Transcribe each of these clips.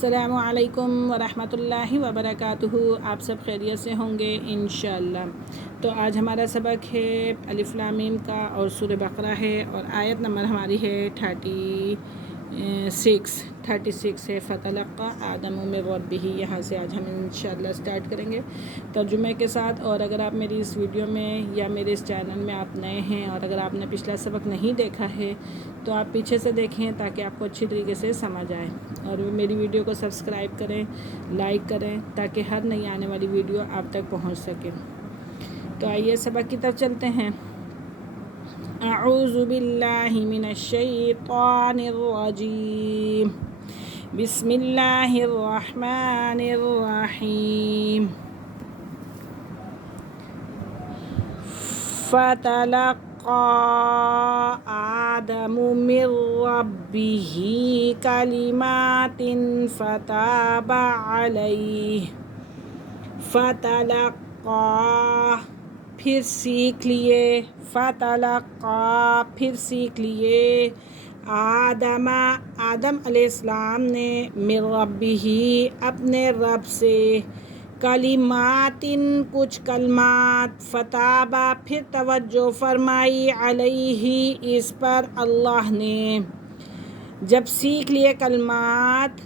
السلام علیکم ورحمۃ اللہ وبرکاتہ۔ آپ سب خیریت سے ہوں گے انشاءاللہ۔ تو آج ہمارا سبق ہے الف لام میم کا اور سورہ بقرہ ہے اور آیت نمبر ہماری ہے 36 ہے فتلقى آدم من ربه۔ یہاں سے آج ہم انشاءاللہ سٹارٹ کریں گے ترجمے کے ساتھ۔ اور اگر آپ میری اس ویڈیو میں یا میرے اس چینل میں آپ نئے ہیں اور اگر آپ نے پچھلا سبق نہیں دیکھا ہے تو آپ پیچھے سے دیکھیں تاکہ آپ کو اچھی طریقے سے سمجھ آئے، اور میری ویڈیو کو سبسکرائب کریں، لائک کریں تاکہ ہر نئی آنے والی ویڈیو آپ تک پہنچ سکے۔ تو آئیے سبق کی طرف چلتے ہیں۔ اعوذ باللہ من الشیطان الرجیم، بسم اللہ الرحمن الرحیم۔ فتلقى آدم من ربه کلمات فتاب علیہ۔ فتلقى پھر سیکھ لیے، فتلقى پھر سیکھ لیے، آدم علیہ السلام نے، من ربہ اپنے رب سے، کلمات کچھ کلمات، فتابہ پھر توجہ فرمائی، علیہ اس پر اللہ نے۔ جب سیکھ لیے کلمات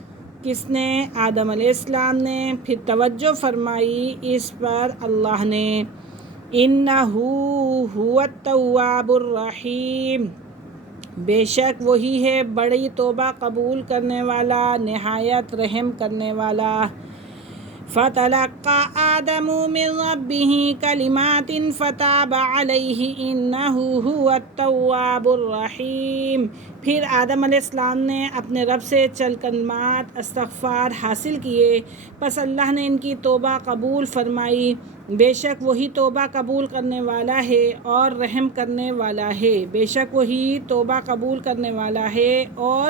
کس نے؟ آدم علیہ السلام نے، پھر توجہ فرمائی اس پر اللہ نے۔ انہ هو التواب الرحیم، بے شک وہی ہے بڑی توبہ قبول کرنے والا، نہایت رحم کرنے والا۔ فتلقى آدم من ربه کلمات فتاب علیہ انہ هو التواب الرحیم۔ پھر آدم علیہ السلام نے اپنے رب سے چند کلمات استغفار حاصل کیے، پس اللہ نے ان کی توبہ قبول فرمائی، بے شک وہی توبہ قبول کرنے والا ہے اور رحم کرنے والا ہے۔ بے شک وہی توبہ قبول کرنے والا ہے اور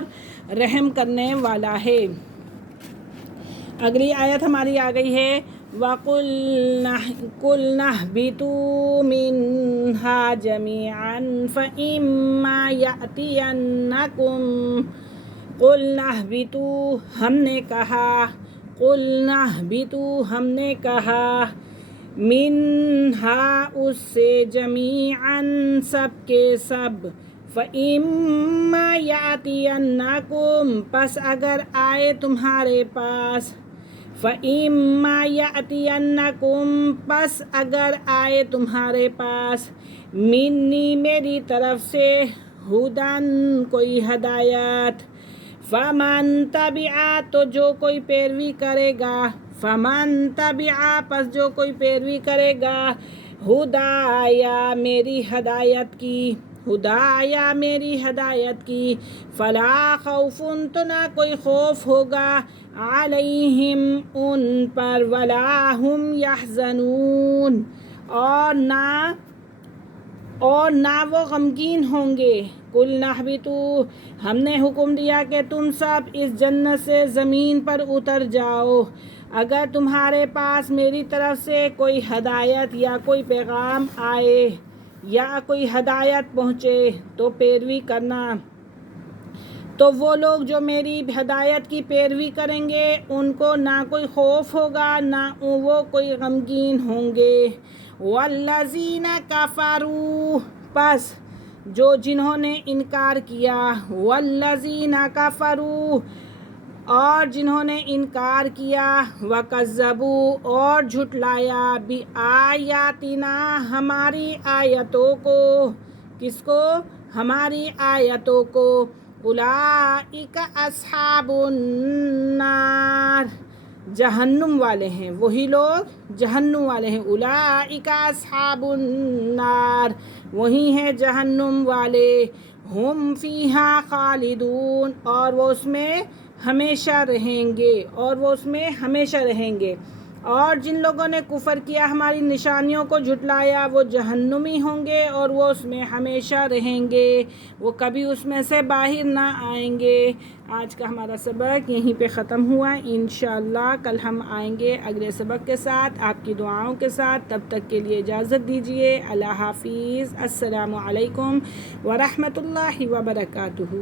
رحم کرنے والا ہے۔ اگلی آیت ہماری آ گئی ہے قُلْنَا اهْبِطُوا مِنْهَا جَمِيعًا فَإِمَّا يَأْتِيَنَّكُمْ۔ قُلْنَا اهْبِطُوا ہم نے کہا، قُلْنَا اهْبِطُوا ہم نے کہا، مِنْهَا اس سے، جَمِيعًا سب کے سب، فَإِمَّا يَأْتِيَنَّكُمْ پس اگر آئے تمہارے پاس، فَإِمَّا يَأْتِيَنَّكُمْ پس اگر آئے تمہارے پاس، منی میری طرف سے، ہدن کوئی ہدایت، فَمَن تَبِعَ تو جو کوئی پیروی کرے گا، فَمَن تَبِعَ پس جو کوئی پیروی کرے گا، ہدایا میری ہدایت کی، ہدایا میری ہدایت کی، فلا خوف تو نہ کوئی خوف ہوگا، علیہم ان پر، ولا ہم یحزنون اور نہ وہ غمگین ہوں گے۔ قُلْنَا اهْبِطُوا ہم نے حکم دیا کہ تم سب اس جنت سے زمین پر اتر جاؤ، اگر تمہارے پاس میری طرف سے کوئی ہدایت یا کوئی پیغام آئے یا کوئی ہدایت پہنچے تو پیروی کرنا۔ تو وہ لوگ جو میری ہدایت کی پیروی کریں گے ان کو نہ کوئی خوف ہوگا، نہ وہ کوئی غمگین ہوں گے۔ وَالَّذِينَ كَفَرُوا پس جو جنہوں نے انکار کیا، وَالَّذِينَ كَفَرُوا اور جنہوں نے انکار کیا، وَكَذَّبُوا اور جھٹلایا، بِآيَاتِنَا ہماری آیتوں کو، کس کو؟ ہماری آیتوں کو، اولئک اصحاب النار جہنم والے ہیں، وہی لوگ جہنم والے ہیں، اولئک اصحاب النار وہی ہیں جہنم والے، ہم فیہا خالدون اور وہ اس میں ہمیشہ رہیں گے، اور وہ اس میں ہمیشہ رہیں گے۔ اور جن لوگوں نے کفر کیا، ہماری نشانیوں کو جھٹلایا، وہ جہنمی ہوں گے اور وہ اس میں ہمیشہ رہیں گے، وہ کبھی اس میں سے باہر نہ آئیں گے۔ آج کا ہمارا سبق یہیں پہ ختم ہوا، انشاءاللہ کل ہم آئیں گے اگلے سبق کے ساتھ، آپ کی دعاؤں کے ساتھ۔ تب تک کے لیے اجازت دیجیے، اللہ حافظ، السلام علیکم ورحمۃ اللہ وبرکاتہ۔